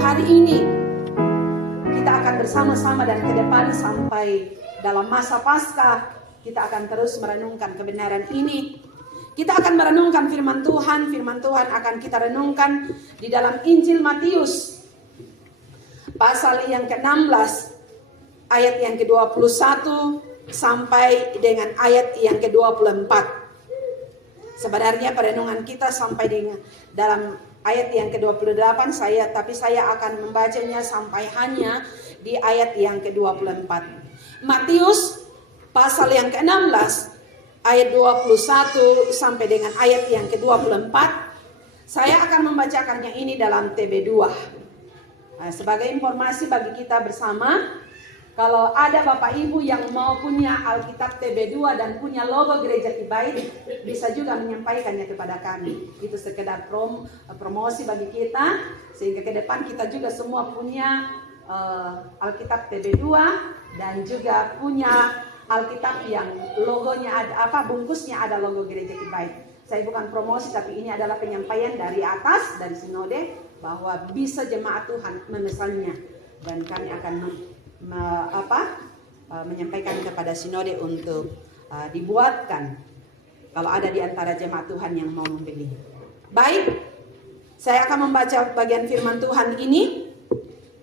hari ini kita akan bersama-sama dan ke depan sampai dalam masa Paskah, kita akan terus merenungkan kebenaran ini. Kita akan merenungkan firman Tuhan. Firman Tuhan akan kita renungkan di dalam Injil Matius pasal yang ke-16 ayat yang ke-21 sampai dengan ayat yang ke-24. Sebenarnya perenungan kita sampai dengan dalam ayat yang ke-28 tapi saya akan membacanya sampai hanya di ayat yang ke-24. Matius pasal yang ke-16 ayat 21 sampai dengan ayat yang ke-24. Saya akan membacakannya ini dalam TB2. Sebagai informasi bagi kita bersama, kalau ada Bapak Ibu yang mau punya Alkitab TB2 dan punya logo Gereja Kibait, bisa juga menyampaikannya kepada kami. Itu sekedar promosi bagi kita, sehingga ke depan kita juga semua punya Alkitab TB2 dan juga punya Alkitab yang logonya ada, bungkusnya ada logo Gereja Kibait. Saya bukan promosi, tapi ini adalah penyampaian dari atas, dari sinode, bahwa bisa jemaat Tuhan memesannya, dan kami akan menyampaikan kepada sinode untuk dibuatkan kalau ada di antara jemaat Tuhan yang mau membeli. Baik, saya akan membaca bagian firman Tuhan ini.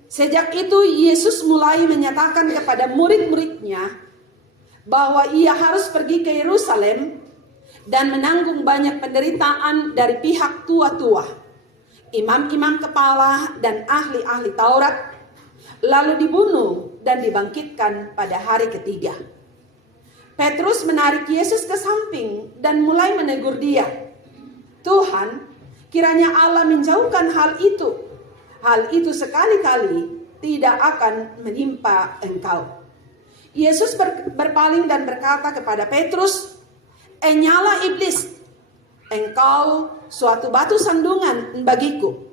Sejak itu Yesus mulai menyatakan kepada murid-muridnya bahwa ia harus pergi ke Yerusalem dan menanggung banyak penderitaan dari pihak tua-tua, imam-imam kepala dan ahli-ahli Taurat, lalu dibunuh dan dibangkitkan pada hari ketiga. Petrus menarik Yesus ke samping dan mulai menegur dia. Tuhan, kiranya Allah menjauhkan hal itu. Hal itu sekali-kali tidak akan menimpa engkau. Yesus berpaling dan berkata kepada Petrus, "Enyala iblis, engkau suatu batu sandungan bagiku.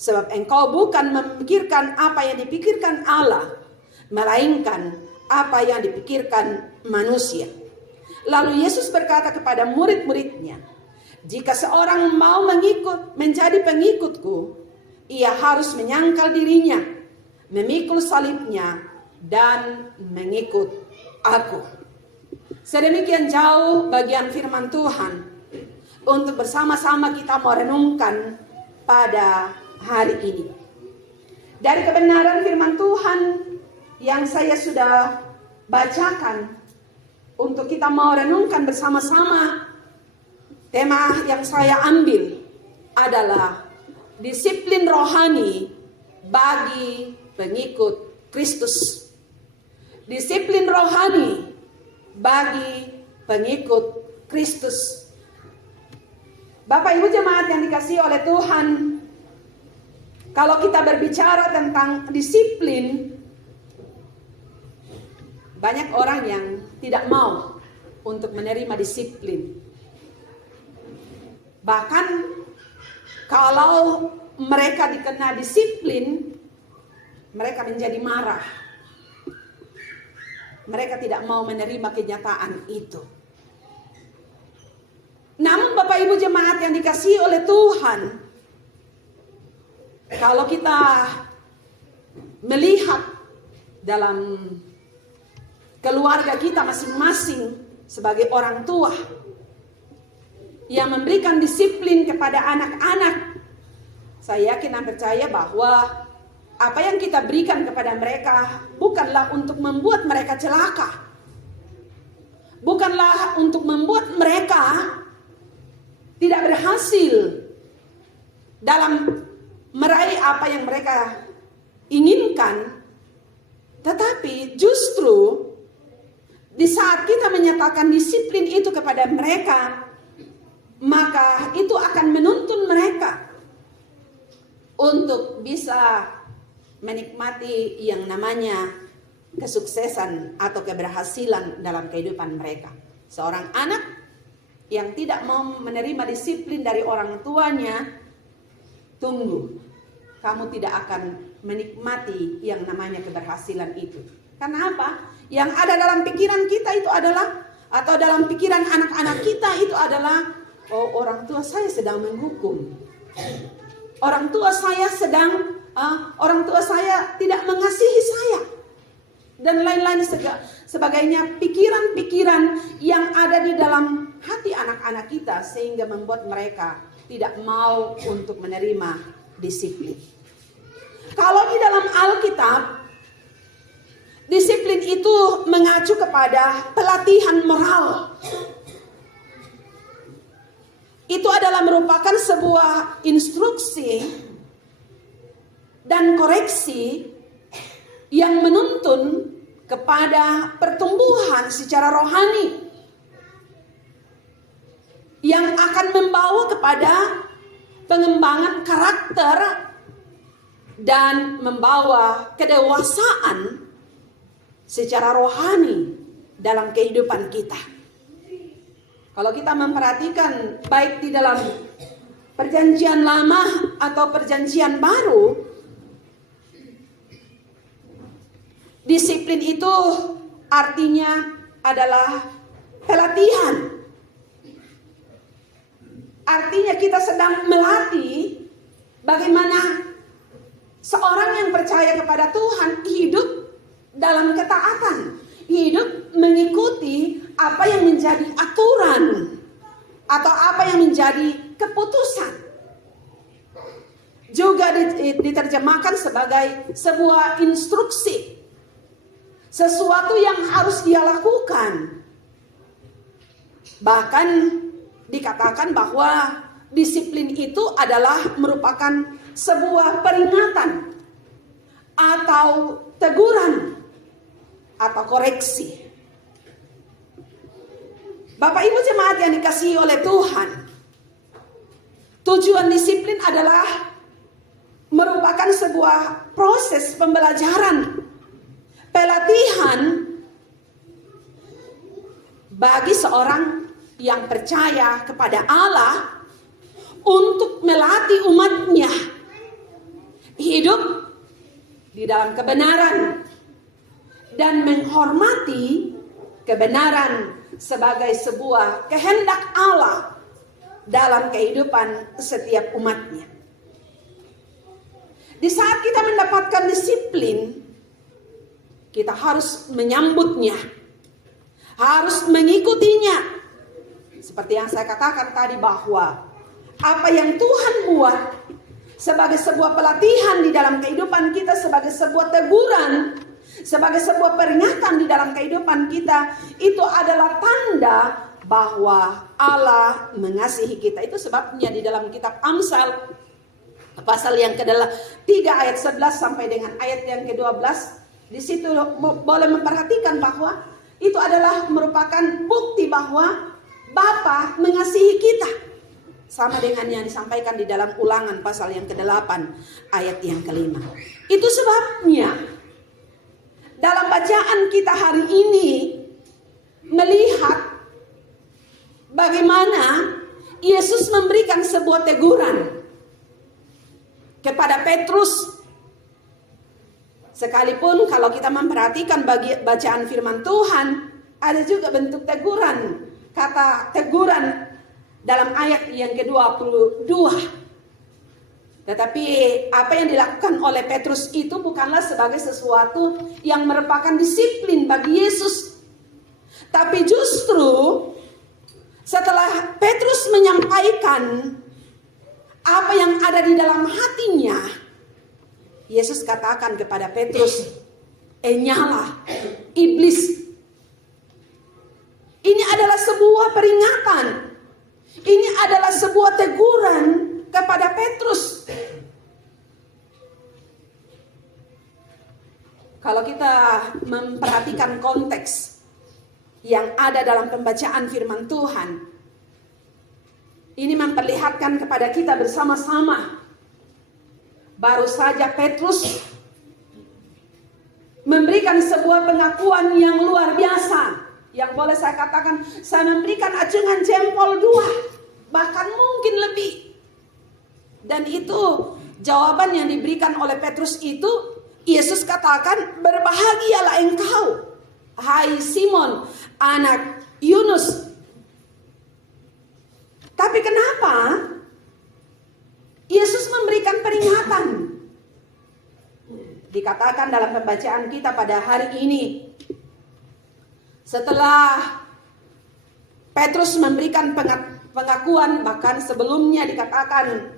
Sebab engkau bukan memikirkan apa yang dipikirkan Allah, melainkan apa yang dipikirkan manusia." Lalu Yesus berkata kepada murid-muridnya, "Jika seorang mau menjadi pengikutku, ia harus menyangkal dirinya, memikul salibnya, dan mengikut aku." Sedemikian jauh bagian firman Tuhan untuk bersama-sama kita merenungkan pada hari ini. Dari kebenaran firman Tuhan yang saya sudah bacakan, untuk kita mau renungkan bersama-sama, tema yang saya ambil adalah disiplin rohani bagi pengikut Kristus. Disiplin rohani bagi pengikut Kristus. Bapak Ibu jemaat yang dikasihi oleh Tuhan, kalau kita berbicara tentang disiplin, banyak orang yang tidak mau untuk menerima disiplin. Bahkan kalau mereka dikena disiplin, mereka menjadi marah. Mereka tidak mau menerima kenyataan itu. Namun Bapak Ibu jemaat yang dikasihi oleh Tuhan, kalau kita melihat dalam keluarga kita masing-masing sebagai orang tua yang memberikan disiplin kepada anak-anak, saya yakin dan percaya bahwa apa yang kita berikan kepada mereka bukanlah untuk membuat mereka celaka, bukanlah untuk membuat mereka tidak berhasil dalam meraih apa yang mereka inginkan. Tetapi justru di saat kita menyatakan disiplin itu kepada mereka, maka itu akan menuntun mereka untuk bisa menikmati yang namanya kesuksesan atau keberhasilan dalam kehidupan mereka. Seorang anak yang tidak mau menerima disiplin dari orang tuanya, tunggu, kamu tidak akan menikmati yang namanya keberhasilan itu. Karena apa? Yang ada dalam pikiran kita itu adalah, atau dalam pikiran anak-anak kita itu adalah, oh, orang tua saya sedang menghukum, orang tua saya sedang orang tua saya tidak mengasihi saya. Dan lain-lain sebagainya, pikiran-pikiran yang ada di dalam hati anak-anak kita sehingga membuat mereka tidak mau untuk menerima disiplin. Kalau di dalam Alkitab, disiplin itu mengacu kepada pelatihan moral. Itu adalah merupakan sebuah instruksi dan koreksi yang menuntun kepada pertumbuhan secara rohani yang akan membawa kepada pengembangan karakter dan membawa kedewasaan secara rohani dalam kehidupan kita. Kalau kita memperhatikan baik di dalam perjanjian lama atau perjanjian baru, disiplin itu artinya adalah pelatihan. Artinya kita sedang melatih bagaimana seorang yang percaya kepada Tuhan hidup dalam ketaatan, hidup mengikuti apa yang menjadi aturan atau apa yang menjadi keputusan. Juga diterjemahkan sebagai sebuah instruksi. Sesuatu yang harus dia lakukan. Bahkan dikatakan bahwa disiplin itu adalah merupakan sebuah peringatan atau teguran atau koreksi. Bapak Ibu jemaat yang dikasihi oleh Tuhan, tujuan disiplin adalah merupakan sebuah proses pembelajaran, pelatihan bagi seorang yang percaya kepada Allah untuk melatih umatnya hidup di dalam kebenaran dan menghormati kebenaran sebagai sebuah kehendak Allah dalam kehidupan setiap umatnya. Di saat kita mendapatkan disiplin, kita harus menyambutnya, harus mengikutinya. Seperti yang saya katakan tadi bahwa apa yang Tuhan buat sebagai sebuah pelatihan di dalam kehidupan kita, sebagai sebuah teguran, sebagai sebuah peringatan di dalam kehidupan kita, itu adalah tanda bahwa Allah mengasihi kita. Itu sebabnya di dalam kitab Amsal pasal yang ke-3 ayat 11 sampai dengan ayat yang ke-12, di situ boleh memperhatikan bahwa itu adalah merupakan bukti bahwa Bapa mengasihi kita. Sama dengan yang disampaikan di dalam Ulangan pasal yang ke-8 ayat yang ke-5. Itu sebabnya dalam bacaan kita hari ini melihat bagaimana Yesus memberikan sebuah teguran kepada Petrus. Sekalipun kalau kita memperhatikan bacaan firman Tuhan, ada juga bentuk teguran. Kata teguran dalam ayat yang ke-22. Tetapi apa yang dilakukan oleh Petrus itu bukanlah sebagai sesuatu yang merupakan disiplin bagi Yesus. Tapi justru setelah Petrus menyampaikan apa yang ada di dalam hatinya, Yesus katakan kepada Petrus, "Nyala, iblis." Ini adalah sebuah peringatan. Ini adalah sebuah teguran kepada Petrus. Kalau kita memperhatikan konteks yang ada dalam pembacaan firman Tuhan, ini memperlihatkan kepada kita bersama-sama. Baru saja Petrus memberikan sebuah pengakuan yang luar biasa. Yang boleh saya katakan, saya memberikan acungan jempol 2, bahkan mungkin lebih. Dan itu jawaban yang diberikan oleh Petrus itu, Yesus katakan, "Berbahagialah engkau, hai Simon, anak Yunus." Tapi kenapa Yesus memberikan peringatan? Dikatakan dalam pembacaan kita pada hari ini, setelah Petrus memberikan pengakuan, bahkan sebelumnya dikatakan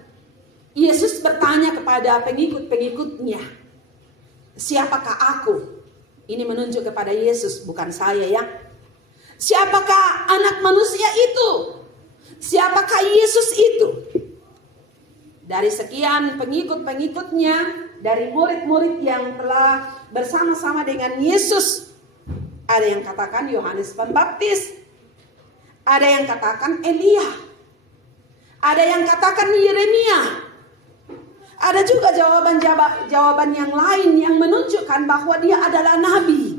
Yesus bertanya kepada pengikut-pengikutnya, siapakah aku? Ini menunjuk kepada Yesus, bukan saya ya. Siapakah anak manusia itu? Siapakah Yesus itu? Dari sekian pengikut-pengikutnya, dari murid-murid yang telah bersama-sama dengan Yesus, ada yang katakan Yohanes Pembaptis, ada yang katakan Elia, ada yang katakan Yeremia, ada juga jawaban yang lain yang menunjukkan bahwa dia adalah nabi.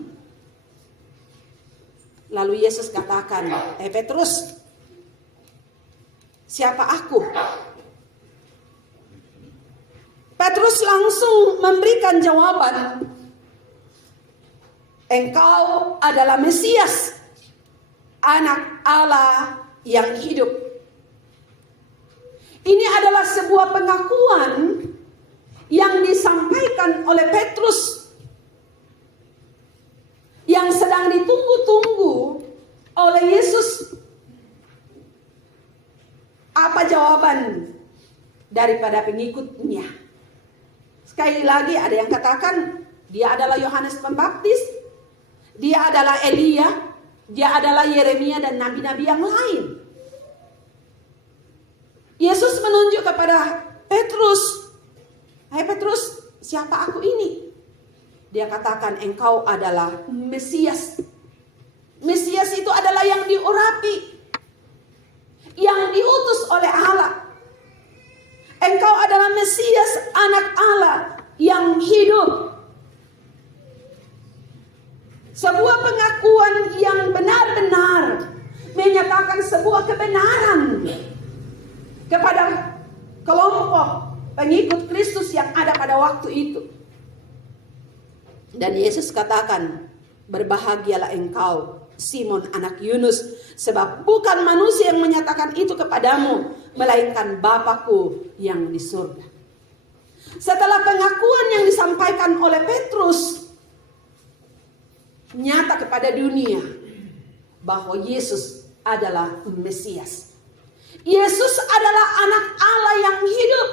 Lalu Yesus katakan, Petrus, siapa aku? Petrus langsung memberikan jawaban, engkau adalah Mesias, anak Allah yang hidup. Ini adalah sebuah pengakuan yang disampaikan oleh Petrus, yang sedang ditunggu-tunggu oleh Yesus. Apa jawaban daripada pengikutnya? Sekali lagi ada yang katakan dia adalah Yohanes Pembaptis, dia adalah Elia, dia adalah Yeremia dan nabi-nabi yang lain. Yesus menunjuk kepada Petrus, hai Petrus, siapa aku ini? Dia katakan engkau adalah Mesias. Mesias itu adalah yang diurapi, yang diutus oleh Allah. Engkau adalah Mesias, anak Allah yang hidup. Sebuah pengakuan yang benar-benar menyatakan sebuah kebenaran kepada kelompok pengikut Kristus yang ada pada waktu itu. Dan Yesus katakan, berbahagialah engkau Simon anak Yunus, sebab bukan manusia yang menyatakan itu kepadamu, melainkan Bapakku yang di surga. Setelah pengakuan yang disampaikan oleh Petrus, nyata kepada dunia bahwa Yesus adalah Mesias. Yesus adalah anak Allah yang hidup.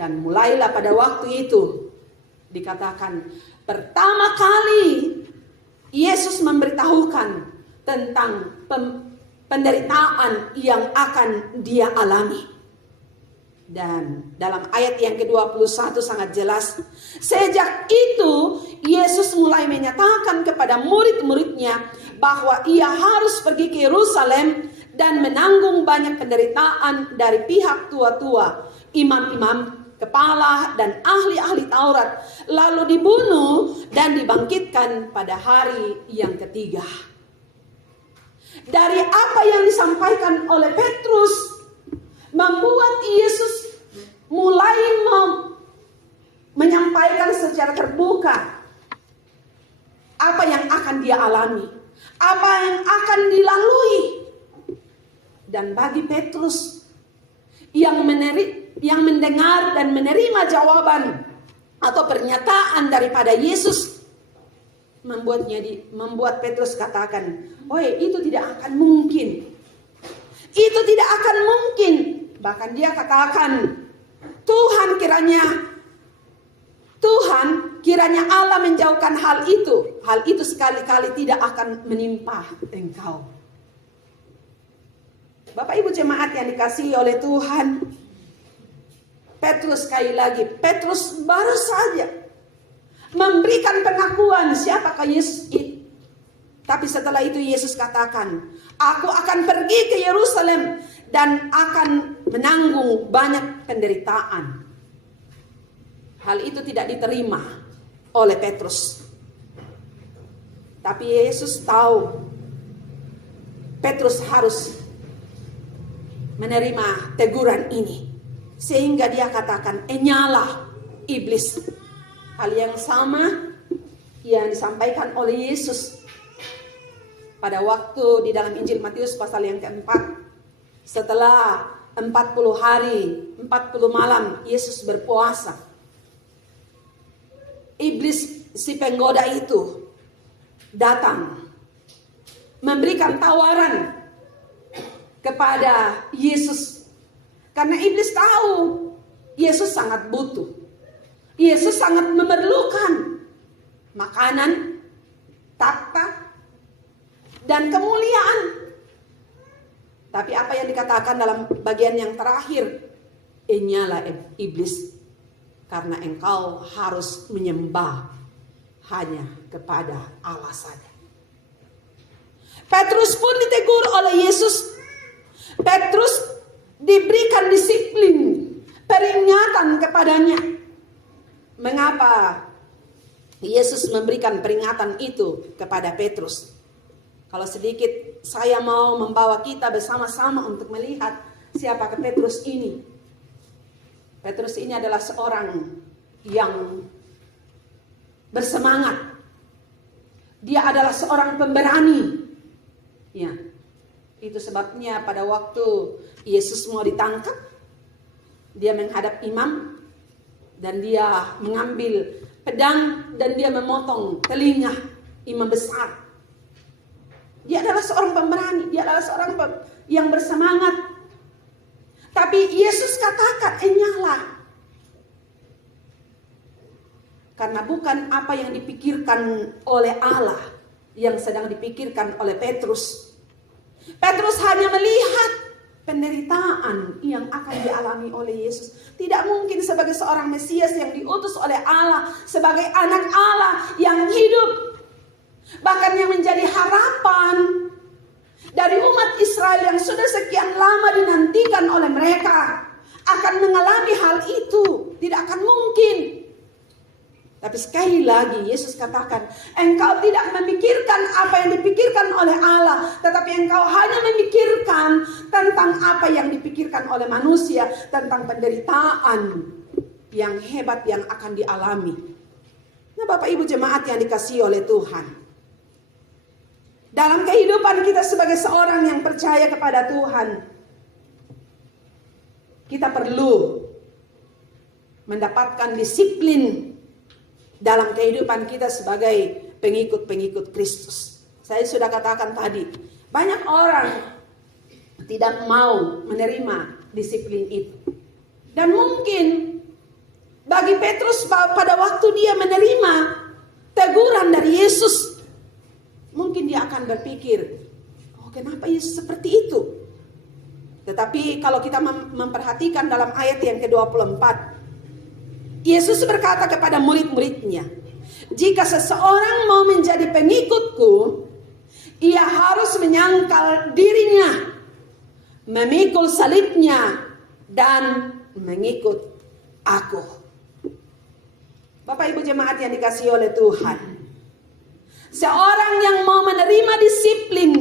Dan mulailah pada waktu itu dikatakan pertama kali Yesus memberitahukan tentang penderitaan yang akan dia alami. Dan dalam ayat yang ke-21 sangat jelas, sejak itu Yesus mulai menyatakan kepada murid-muridnya bahwa ia harus pergi ke Yerusalem dan menanggung banyak penderitaan dari pihak tua-tua, imam-imam kepala dan ahli-ahli Taurat, lalu dibunuh dan dibangkitkan pada hari yang ketiga. Dari apa yang disampaikan oleh Petrus membuat Yesus mulai menyampaikan secara terbuka apa yang akan dia alami, apa yang akan dilalui. Dan bagi Petrus yang mendengar dan menerima jawaban atau pernyataan daripada Yesus, membuat Petrus katakan, itu tidak akan mungkin. Itu tidak akan mungkin. Bahkan dia katakan, Tuhan kiranya Allah menjauhkan hal itu. Hal itu sekali-kali tidak akan menimpa engkau. Bapak Ibu jemaat yang dikasihi oleh Tuhan, Petrus sekali lagi, Petrus baru saja memberikan pengakuan siapakah Yesus itu. Tapi setelah itu Yesus katakan, aku akan pergi ke Yerusalem dan akan menanggung banyak penderitaan. Hal itu tidak diterima oleh Petrus. Tapi Yesus tahu Petrus harus menerima teguran ini. Sehingga dia katakan, nyala iblis. Hal yang sama yang disampaikan oleh Yesus pada waktu di dalam Injil Matius pasal yang keempat. Setelah 40 hari, 40 malam Yesus berpuasa. iblis si penggoda itu datang memberikan tawaran kepada Yesus. Karena iblis tahu Yesus sangat butuh. Yesus sangat memerlukan makanan, takhta, dan kemuliaan. Tapi apa yang dikatakan dalam bagian yang terakhir? Inyalah iblis, karena engkau harus menyembah hanya kepada Allah saja. Petrus pun ditegur oleh Yesus. Petrus diberikan disiplin, peringatan kepadanya. Mengapa Yesus memberikan peringatan itu kepada Petrus? Kalau sedikit saya mau membawa kita bersama-sama untuk melihat siapakah Petrus ini. Petrus ini adalah seorang yang bersemangat. Dia adalah seorang pemberani. Ya, itu sebabnya pada waktu Yesus mau ditangkap, dia menghadap imam dan dia mengambil pedang dan dia memotong telinga imam besar. Dia adalah seorang pemberani, dia adalah seorang yang bersemangat. Tapi Yesus katakan, enyahlah. Karena bukan apa yang dipikirkan oleh Allah yang sedang dipikirkan oleh Petrus. Petrus hanya melihat penderitaan yang akan dialami oleh Yesus. Tidak mungkin sebagai seorang Mesias yang diutus oleh Allah, sebagai anak Allah yang hidup, bahkan yang menjadi harapan dari umat Israel yang sudah sekian lama dinantikan oleh mereka, akan mengalami hal itu. Tidak akan mungkin. Tapi sekali lagi Yesus katakan, engkau tidak memikirkan apa yang dipikirkan oleh Allah, tetapi engkau hanya memikirkan tentang apa yang dipikirkan oleh manusia, tentang penderitaan yang hebat yang akan dialami. Nah, Bapak Ibu jemaat yang dikasihi oleh Tuhan, dalam kehidupan kita sebagai seorang yang percaya kepada Tuhan, kita perlu mendapatkan disiplin dalam kehidupan kita sebagai pengikut-pengikut Kristus. Saya sudah katakan tadi, banyak orang tidak mau menerima disiplin itu. Dan mungkin bagi Petrus pada waktu dia menerima teguran dari Yesus, mungkin dia akan berpikir, oh kenapa Yesus seperti itu? Tetapi kalau kita memperhatikan dalam ayat yang ke-24, Yesus berkata kepada murid-muridnya, jika seseorang mau menjadi pengikutku, ia harus menyangkal dirinya, memikul salibnya, dan mengikut aku. Bapak Ibu jemaat yang dikasihi oleh Tuhan, seorang yang mau menerima disiplin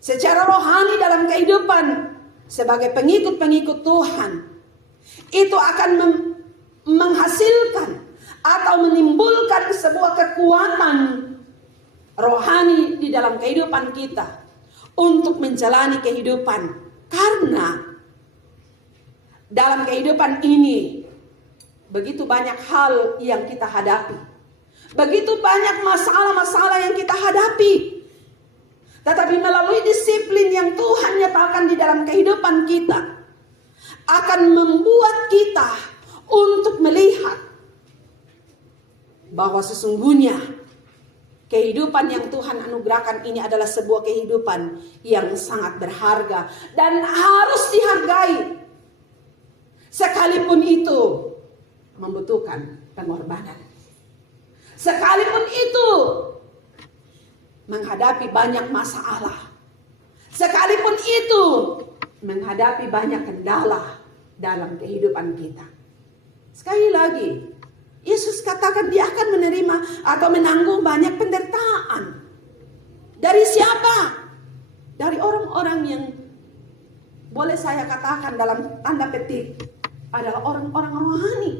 secara rohani dalam kehidupan sebagai pengikut-pengikut Tuhan, itu akan menghasilkan atau menimbulkan sebuah kekuatan rohani di dalam kehidupan kita untuk menjalani kehidupan. Karena dalam kehidupan ini begitu banyak hal yang kita hadapi, begitu banyak masalah-masalah yang kita hadapi. Tetapi melalui disiplin yang Tuhan nyatakan di dalam kehidupan kita, akan membuat kita untuk melihat bahwa sesungguhnya kehidupan yang Tuhan anugerahkan ini adalah sebuah kehidupan yang sangat berharga dan harus dihargai, sekalipun itu membutuhkan pengorbanan, sekalipun itu menghadapi banyak masalah, sekalipun itu menghadapi banyak kendala dalam kehidupan kita. Sekali lagi, Yesus katakan dia akan menerima atau menanggung banyak penderitaan. Dari siapa? Dari orang-orang yang boleh saya katakan dalam tanda petik adalah orang-orang rohani.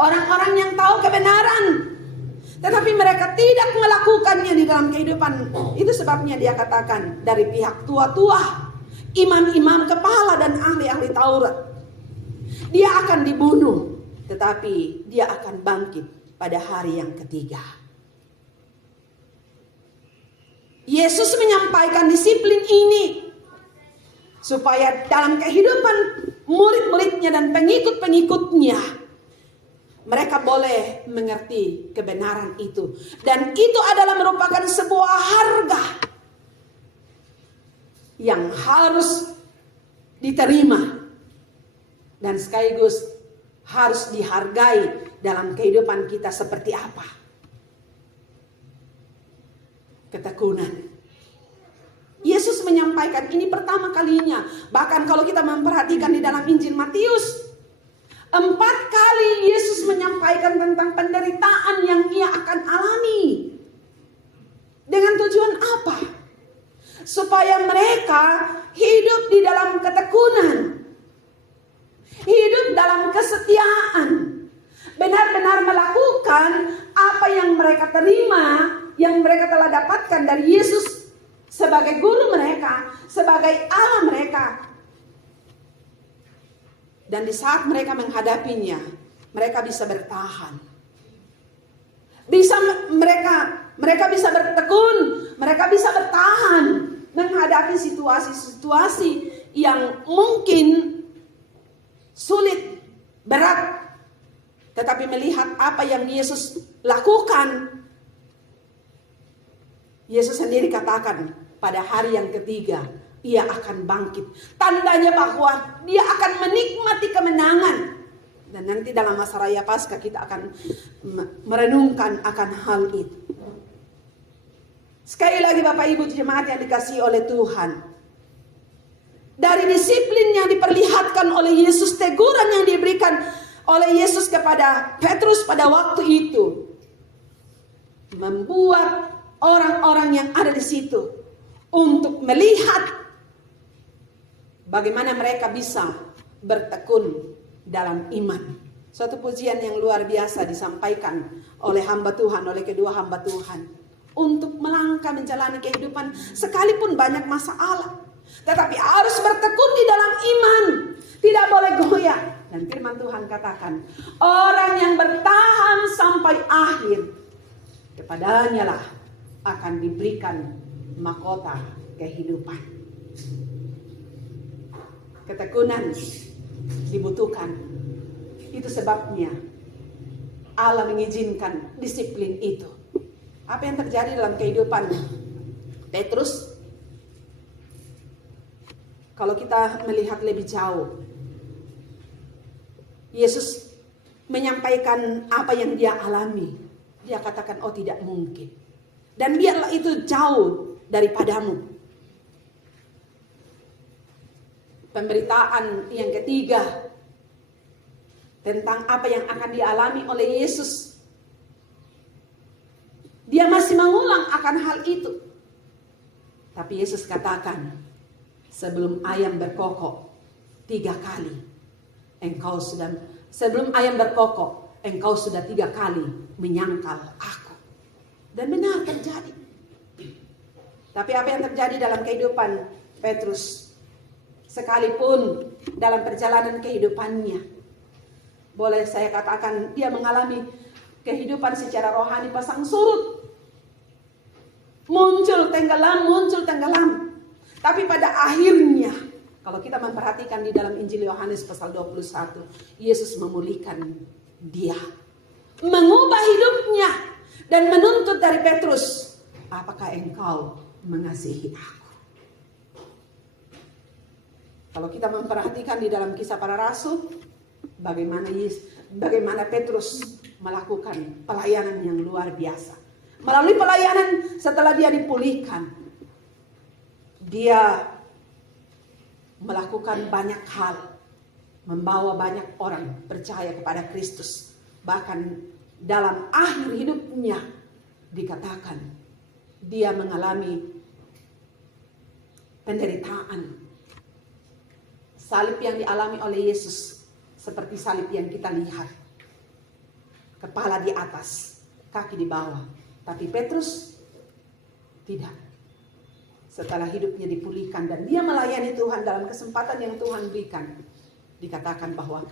Orang-orang yang tahu kebenaran, tetapi mereka tidak melakukannya di dalam kehidupan. Itu sebabnya dia katakan dari pihak tua-tua, imam-imam kepala dan ahli-ahli Taurat, dia akan dibunuh. tetapi dia akan bangkit pada hari yang ketiga. Yesus menyampaikan disiplin ini supaya dalam kehidupan murid-muridnya dan pengikut-pengikutnya, mereka boleh mengerti kebenaran itu. Dan itu adalah merupakan sebuah harga yang harus diterima dan sekaligus harus dihargai dalam kehidupan kita seperti apa. Ketekunan. Yesus menyampaikan ini pertama kalinya. Bahkan kalau kita memperhatikan di dalam Injil Matius, 4 kali Yesus menyampaikan tentang penderitaan yang ia akan alami. Dengan tujuan apa? Supaya mereka hidup di dalam ketekunan, hidup dalam kesetiaan, benar-benar melakukan apa yang mereka terima, yang mereka telah dapatkan dari Yesus sebagai guru mereka, sebagai Allah mereka. Dan di saat mereka menghadapinya, mereka bisa bertahan. Mereka bisa bertekun, mereka bisa bertahan menghadapi situasi-situasi yang mungkin sulit, berat. Tetapi melihat apa yang Yesus lakukan, Yesus sendiri katakan pada hari yang ketiga ia akan bangkit. Tandanya bahwa dia akan menikmati kemenangan. Dan nanti dalam masa raya Paskah kita akan merenungkan akan hal itu. Sekali lagi Bapak Ibu jemaat yang dikasihi oleh Tuhan, dari disiplin yang diperlihatkan oleh Yesus, teguran yang diberikan oleh Yesus kepada Petrus pada waktu itu, membuat orang-orang yang ada di situ untuk melihat bagaimana mereka bisa bertekun dalam iman. Suatu pujian yang luar biasa disampaikan oleh hamba Tuhan, oleh kedua hamba Tuhan. Untuk melangkah menjalani kehidupan sekalipun banyak masalah, tetapi harus bertekun di dalam iman. Tidak boleh goyah. Dan firman Tuhan katakan, orang yang bertahan sampai akhir, kepadanya lah akan diberikan mahkota kehidupan. Ketekunan dibutuhkan. Itu sebabnya Allah mengizinkan disiplin itu. Apa yang terjadi dalam kehidupan Petrus? Kalau kita melihat lebih jauh, Yesus menyampaikan apa yang dia alami. Dia katakan, oh tidak mungkin. Dan biarlah itu jauh daripadamu. Pemberitaan yang ketiga tentang apa yang akan dialami oleh Yesus. Dia masih mengulang akan hal itu. Tapi Yesus katakan, sebelum ayam berkokok 3 kali, sebelum ayam berkokok, engkau sudah 3 kali menyangkal aku. Dan benar terjadi. Tapi apa yang terjadi dalam kehidupan Petrus? Sekalipun dalam perjalanan kehidupannya, boleh saya katakan dia mengalami kehidupan secara rohani pasang surut. Muncul tenggelam. Tapi pada akhirnya, kalau kita memperhatikan di dalam Injil Yohanes pasal 21, Yesus memulihkan dia, mengubah hidupnya, dan menuntut dari Petrus, apakah engkau mengasihi aku? Kalau kita memperhatikan di dalam Kisah Para Rasul, bagaimana Petrus melakukan pelayanan yang luar biasa. Melalui pelayanan setelah dia dipulihkan, dia melakukan banyak hal, membawa banyak orang percaya kepada Kristus. Bahkan dalam akhir hidupnya dikatakan dia mengalami penderitaan. Salib yang dialami oleh Yesus seperti salib yang kita lihat. Kepala di atas, kaki di bawah. Tapi Petrus tidak. Setelah hidupnya dipulihkan dan dia melayani Tuhan dalam kesempatan yang Tuhan berikan, dikatakan bahwa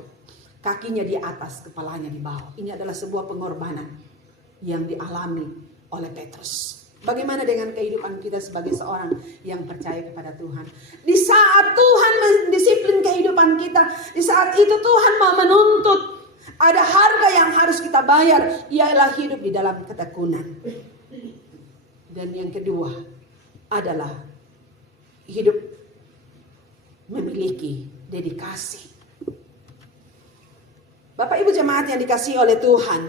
kakinya di atas, kepalanya di bawah. Ini adalah sebuah pengorbanan yang dialami oleh Petrus. Bagaimana dengan kehidupan kita sebagai seorang yang percaya kepada Tuhan? Di saat Tuhan mendisiplin kehidupan kita, di saat itu Tuhan mau menuntut, ada harga yang harus kita bayar, ialah hidup di dalam ketekunan. Dan yang kedua adalah hidup memiliki dedikasi. Bapak Ibu jemaat yang dikasihi oleh Tuhan,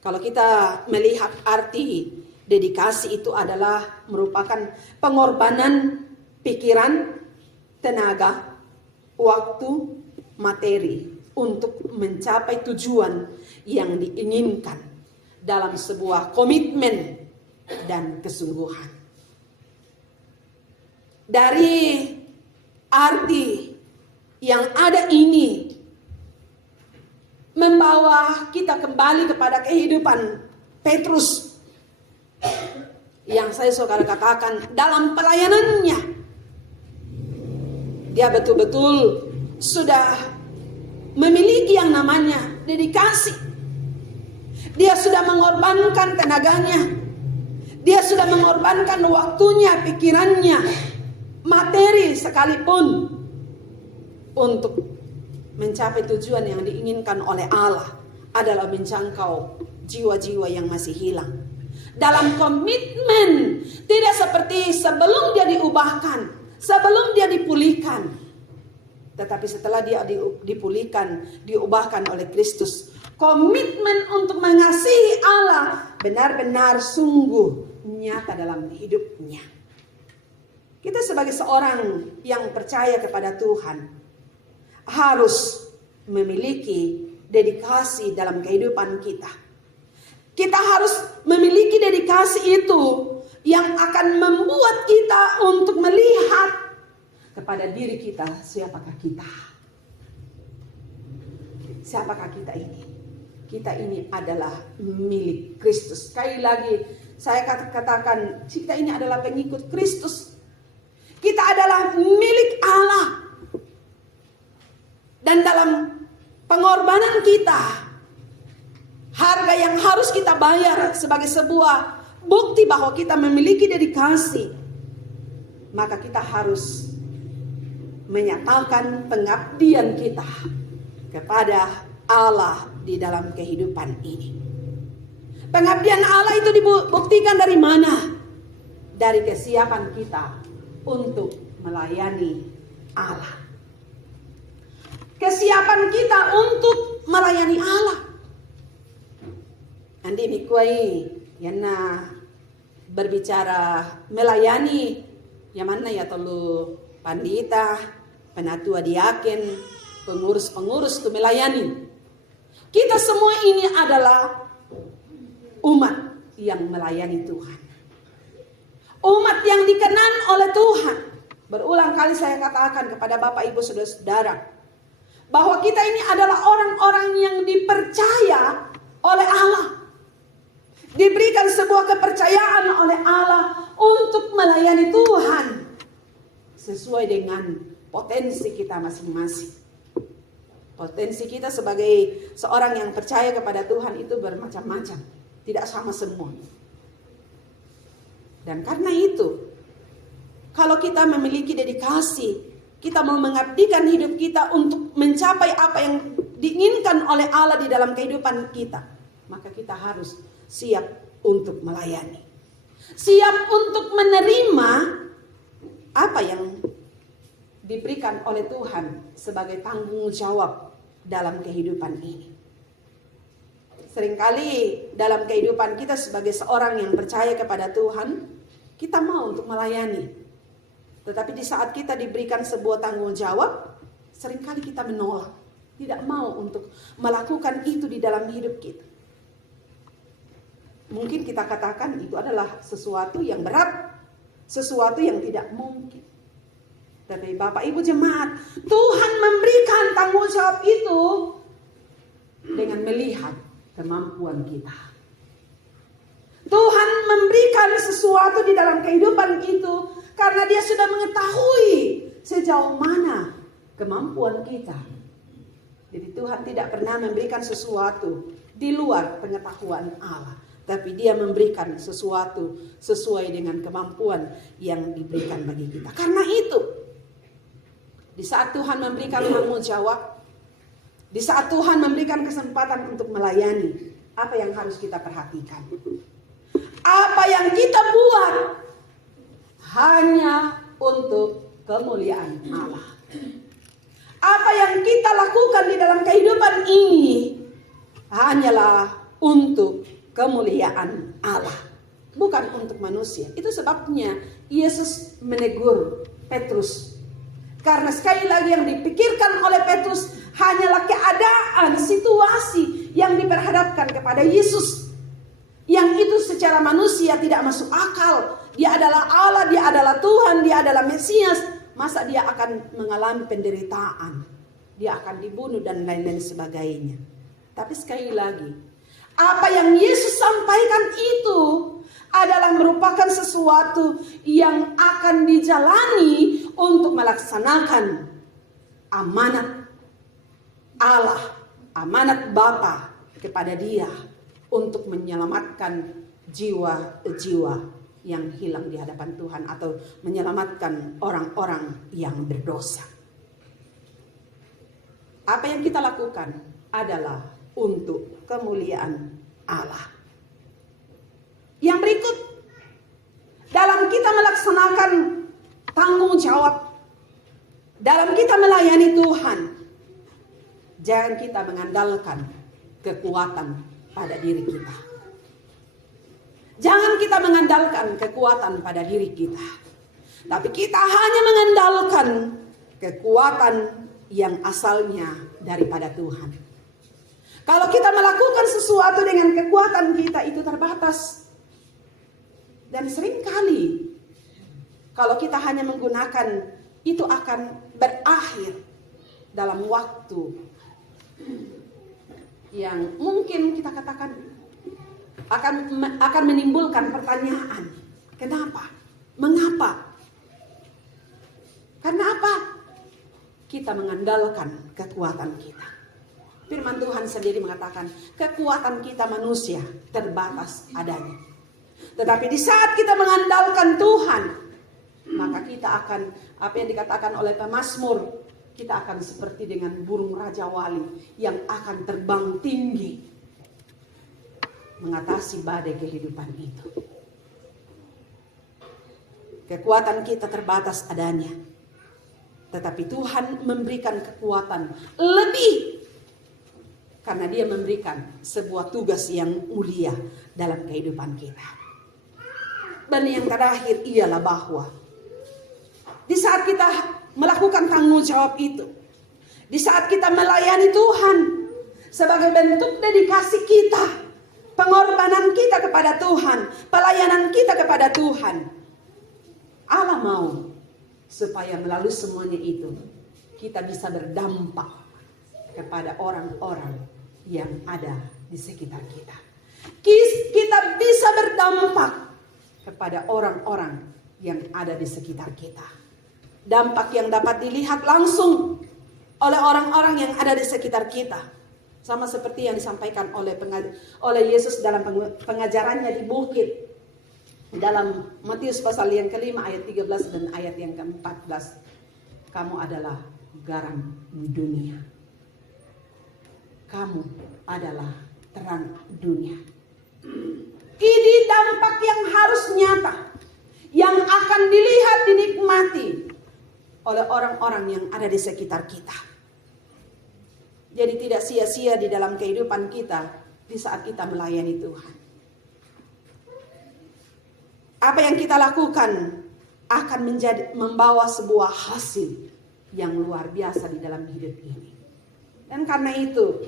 kalau kita melihat arti dedikasi itu adalah merupakan pengorbanan pikiran, tenaga, waktu, materi untuk mencapai tujuan yang diinginkan dalam sebuah komitmen dan kesungguhan. Dari arti yang ada ini membawa kita kembali kepada kehidupan Petrus yang saya saudara katakan dalam pelayanannya. Dia betul-betul sudah memiliki yang namanya dedikasi. Dia sudah mengorbankan tenaganya. Dia sudah mengorbankan waktunya, pikirannya, materi sekalipun untuk mencapai tujuan yang diinginkan oleh Allah adalah menjangkau jiwa-jiwa yang masih hilang. Dalam komitmen, tidak seperti sebelum dia diubahkan, sebelum dia dipulihkan. Tetapi setelah dia dipulihkan, diubahkan oleh Kristus, komitmen untuk mengasihi Allah benar-benar sungguh nyata dalam hidupnya. Kita sebagai seorang yang percaya kepada Tuhan harus memiliki dedikasi dalam kehidupan kita. Kita harus memiliki dedikasi itu yang akan membuat kita untuk melihat kepada diri kita, siapakah kita? Siapakah kita ini? Kita ini adalah milik Kristus. Sekali lagi saya katakan, kita ini adalah pengikut Kristus. Kita adalah milik Allah. Dan dalam pengorbanan kita, harga yang harus kita bayar sebagai sebuah bukti bahwa kita memiliki dedikasi, maka kita harus menyatakan pengabdian kita kepada Allah di dalam kehidupan ini. Pengabdian Allah itu dibuktikan dari mana? Dari kesiapan kita untuk melayani Allah. Kesiapan kita untuk melayani Allah. Andi mikuai yana berbicara melayani, yang mana ya telu pandita, penatua diaken, pengurus-pengurus itu melayani. Kita semua ini adalah umat yang melayani Tuhan. Umat yang dikenan oleh Tuhan. Berulang kali saya katakan kepada Bapak Ibu Saudara-saudara, bahwa kita ini adalah orang-orang yang dipercaya oleh Allah. Diberikan sebuah kepercayaan oleh Allah untuk melayani Tuhan sesuai dengan potensi kita masing-masing. Potensi kita sebagai seorang yang percaya kepada Tuhan itu bermacam-macam, tidak sama semua. Dan karena itu, kalau kita memiliki dedikasi, kita mau mengabdikan hidup kita untuk mencapai apa yang diinginkan oleh Allah di dalam kehidupan kita, maka kita harus siap untuk melayani. Siap untuk menerima apa yang diberikan oleh Tuhan sebagai tanggung jawab dalam kehidupan ini. Seringkali dalam kehidupan kita sebagai seorang yang percaya kepada Tuhan, kita mau untuk melayani. Tetapi di saat kita diberikan sebuah tanggung jawab, seringkali kita menolak. Tidak mau untuk melakukan itu di dalam hidup kita. Mungkin kita katakan itu adalah sesuatu yang berat, sesuatu yang tidak mungkin. Tapi Bapak Ibu jemaat, Tuhan memberikan tanggung jawab itu dengan melihat kemampuan kita. Tuhan memberikan sesuatu di dalam kehidupan itu karena Dia sudah mengetahui sejauh mana kemampuan kita Jadi Tuhan tidak pernah memberikan sesuatu di luar pengetahuan Allah. Tapi dia memberikan sesuatu sesuai dengan kemampuan yang diberikan bagi kita. Karena itu, di saat Tuhan memberikan tanggung jawab, di saat Tuhan memberikan kesempatan untuk melayani, apa yang harus kita perhatikan? Apa yang kita buat hanya untuk kemuliaan Allah. Apa yang kita lakukan di dalam kehidupan ini hanyalah untuk kemuliaan Allah, bukan untuk manusia. Itu sebabnya Yesus menegur Petrus. Karena sekali lagi yang dipikirkan oleh Petrus hanyalah keadaan, situasi yang diperhadapkan kepada Yesus. Yang itu secara manusia tidak masuk akal. Dia adalah Allah, dia adalah Tuhan, dia adalah Mesias. Masa dia akan mengalami penderitaan? Dia akan dibunuh dan lain-lain sebagainya. Tapi sekali lagi, apa yang Yesus sampaikan itu adalah merupakan sesuatu yang akan dijalani untuk melaksanakan amanat Allah, amanat Bapa kepada dia untuk menyelamatkan jiwa-jiwa yang hilang di hadapan Tuhan atau menyelamatkan orang-orang yang berdosa. Apa yang kita lakukan adalah untuk kemuliaan Allah. Yang berikut, dalam kita melaksanakan tanggung jawab, dalam kita melayani Tuhan, jangan kita mengandalkan kekuatan pada diri kita. Jangan kita mengandalkan kekuatan pada diri kita. Tapi kita hanya mengandalkan kekuatan yang asalnya daripada Tuhan. Kalau kita melakukan sesuatu dengan kekuatan kita itu terbatas. Dan seringkali kalau kita hanya menggunakan itu akan berakhir dalam waktu yang mungkin kita katakan akan menimbulkan pertanyaan. Kenapa? Mengapa? Karena apa? Kita mengandalkan kekuatan kita. Firman Tuhan sendiri mengatakan, kekuatan kita manusia terbatas adanya. Tetapi di saat kita mengandalkan Tuhan, maka kita akan, apa yang dikatakan oleh pemazmur, kita akan seperti dengan burung Raja Wali yang akan terbang tinggi, mengatasi badai kehidupan itu. Kekuatan kita terbatas adanya. Tetapi Tuhan memberikan kekuatan lebih. Karena dia memberikan sebuah tugas yang mulia dalam kehidupan kita. Dan yang terakhir ialah bahwa di saat kita melakukan tanggung jawab itu, di saat kita melayani Tuhan sebagai bentuk dedikasi kita, pengorbanan kita kepada Tuhan, pelayanan kita kepada Tuhan, Allah mau supaya melalui semuanya itu kita bisa berdampak kepada orang-orang yang ada di sekitar kita. Kita bisa berdampak kepada orang-orang yang ada di sekitar kita. Dampak yang dapat dilihat langsung oleh orang-orang yang ada di sekitar kita. Sama seperti yang disampaikan oleh Yesus dalam pengajarannya di bukit. Dalam Matius pasal yang kelima ayat 13 dan ayat yang ke-14. Kamu adalah garam dunia. Kamu adalah terang dunia. Ini dampak yang harus nyata. Yang akan dilihat, dinikmati oleh orang-orang yang ada di sekitar kita. Jadi tidak sia-sia di dalam kehidupan kita di saat kita melayani Tuhan. Apa yang kita lakukan akan membawa sebuah hasil yang luar biasa di dalam hidup ini. Dan karena itu,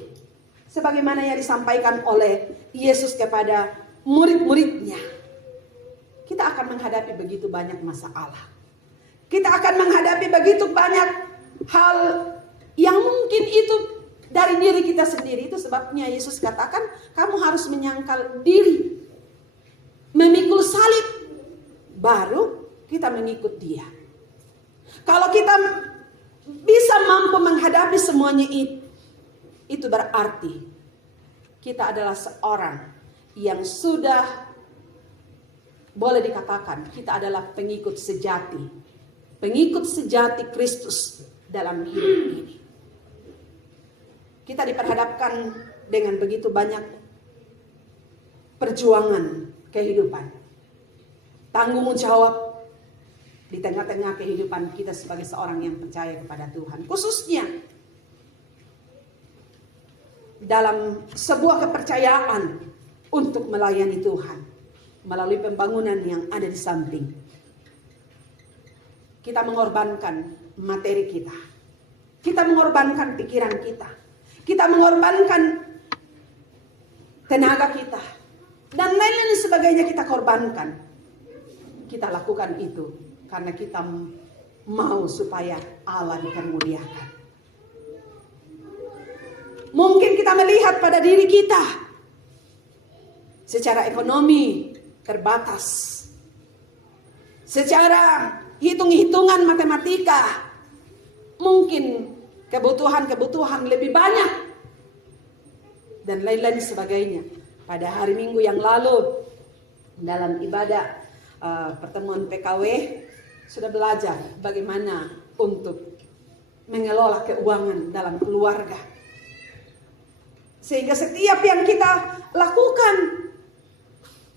sebagaimana yang disampaikan oleh Yesus kepada murid-muridnya, kita akan menghadapi begitu banyak masalah. Kita akan menghadapi begitu banyak hal yang mungkin itu dari diri kita sendiri. Itu sebabnya Yesus katakan, kamu harus menyangkal diri, memikul salib, baru kita mengikut dia. Kalau kita bisa mampu menghadapi semuanya itu, itu berarti kita adalah seorang yang sudah boleh dikatakan kita adalah pengikut sejati. Pengikut sejati Kristus dalam hidup ini. Kita diperhadapkan dengan begitu banyak perjuangan kehidupan. Tanggung jawab di tengah-tengah kehidupan kita sebagai seorang yang percaya kepada Tuhan. Khususnya dalam sebuah kepercayaan untuk melayani Tuhan melalui pembangunan yang ada di samping. Kita mengorbankan materi kita. Kita mengorbankan pikiran kita. Kita mengorbankan tenaga kita. Dan lain-lain sebagainya kita korbankan. Kita lakukan itu karena kita mau supaya Allah dipermuliakan. Mungkin kita melihat pada diri kita secara ekonomi terbatas. Secara hitung-hitungan matematika mungkin kebutuhan-kebutuhan lebih banyak dan lain-lain sebagainya. Pada hari Minggu yang lalu dalam ibadah pertemuan PKW sudah belajar bagaimana untuk mengelola keuangan dalam keluarga. Sehingga setiap yang kita lakukan,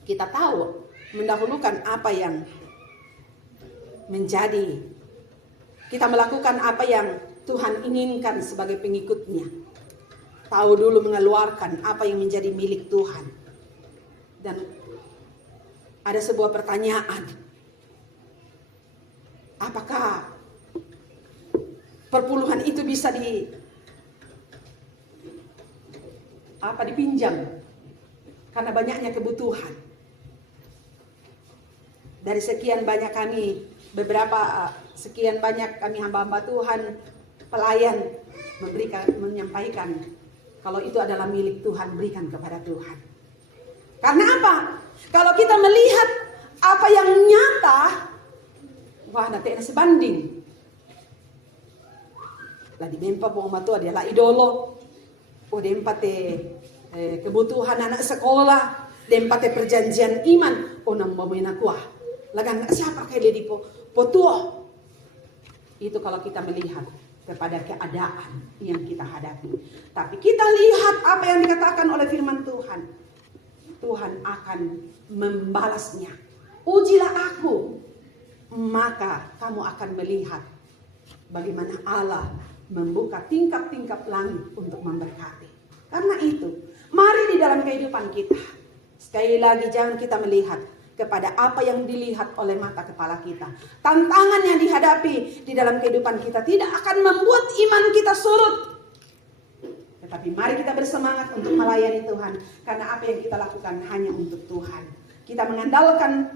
kita tahu mendahulukan apa yang menjadi. Kita melakukan apa yang Tuhan inginkan sebagai pengikutnya. Tahu dulu mengeluarkan apa yang menjadi milik Tuhan. Dan ada sebuah pertanyaan. Apakah perpuluhan itu bisa dipinjam? Karena banyaknya kebutuhan. Dari sekian banyak kami, sekian banyak kami hamba-hamba Tuhan, pelayan menyampaikan kalau itu adalah milik Tuhan, berikan kepada Tuhan. Karena apa? Kalau kita melihat apa yang nyata, wah nanti ada sebanding. Lah di bempa po matua dia lah idolo. O dempate kebutuhan anak sekolah, dempate perjanjian iman, o nang mamuin aku ah. Lagan siapa kayak dia po tuo. Itu kalau kita melihat kepada keadaan yang kita hadapi. Tapi kita lihat apa yang dikatakan oleh firman Tuhan. Tuhan akan membalasnya. Ujilah aku, maka kamu akan melihat bagaimana Allah membuka tingkap-tingkap langit untuk memberkati. Karena itu, mari di dalam kehidupan kita, sekali lagi jangan kita melihat kepada apa yang dilihat oleh mata kepala kita. Tantangan yang dihadapi di dalam kehidupan kita tidak akan membuat iman kita surut. Tetapi mari kita bersemangat untuk melayani Tuhan. Karena apa yang kita lakukan hanya untuk Tuhan. Kita mengandalkan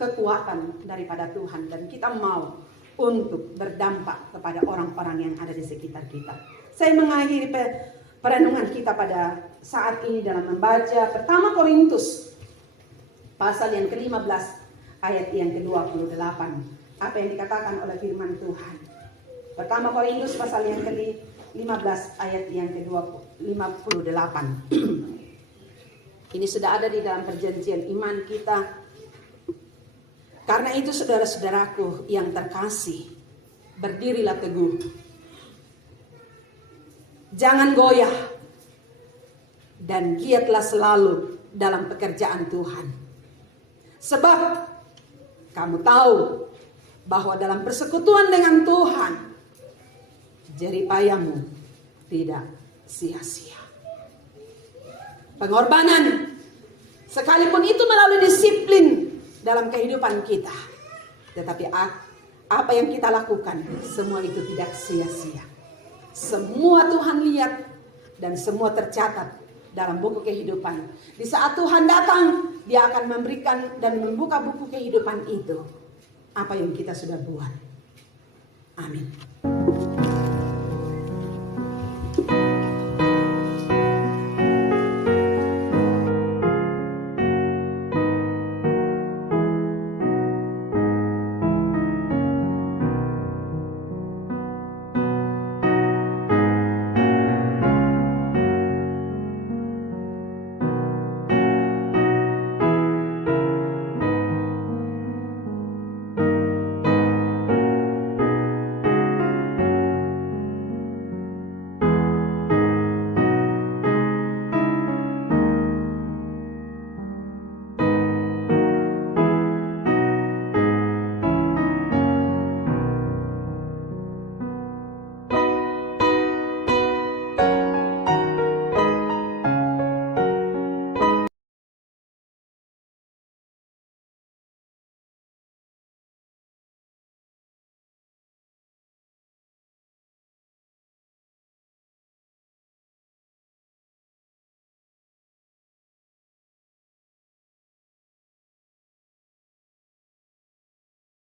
kekuatan daripada Tuhan. Dan kita mau untuk berdampak kepada orang-orang yang ada di sekitar kita. Saya mengakhiri perenungan kita pada saat ini dalam membaca pertama Korintus pasal yang ke-15 ayat yang ke-28. Apa yang dikatakan oleh firman Tuhan. Pertama Korintus pasal yang ke-15 ayat yang ke-58. Ini sudah ada di dalam perjanjian iman kita. Karena itu saudara-saudaraku yang terkasih, berdirilah teguh. Jangan goyah. Dan giatlah selalu dalam pekerjaan Tuhan. Sebab kamu tahu bahwa dalam persekutuan dengan Tuhan, jerih payahmu tidak sia-sia. Pengorbanan, sekalipun itu melalui disiplin dalam kehidupan kita. Tetapi apa yang kita lakukan, semua itu tidak sia-sia. Semua Tuhan lihat dan semua tercatat dalam buku kehidupan. Di saat Tuhan datang, Dia akan memberikan dan membuka buku kehidupan itu. Apa yang kita sudah buat. Amin.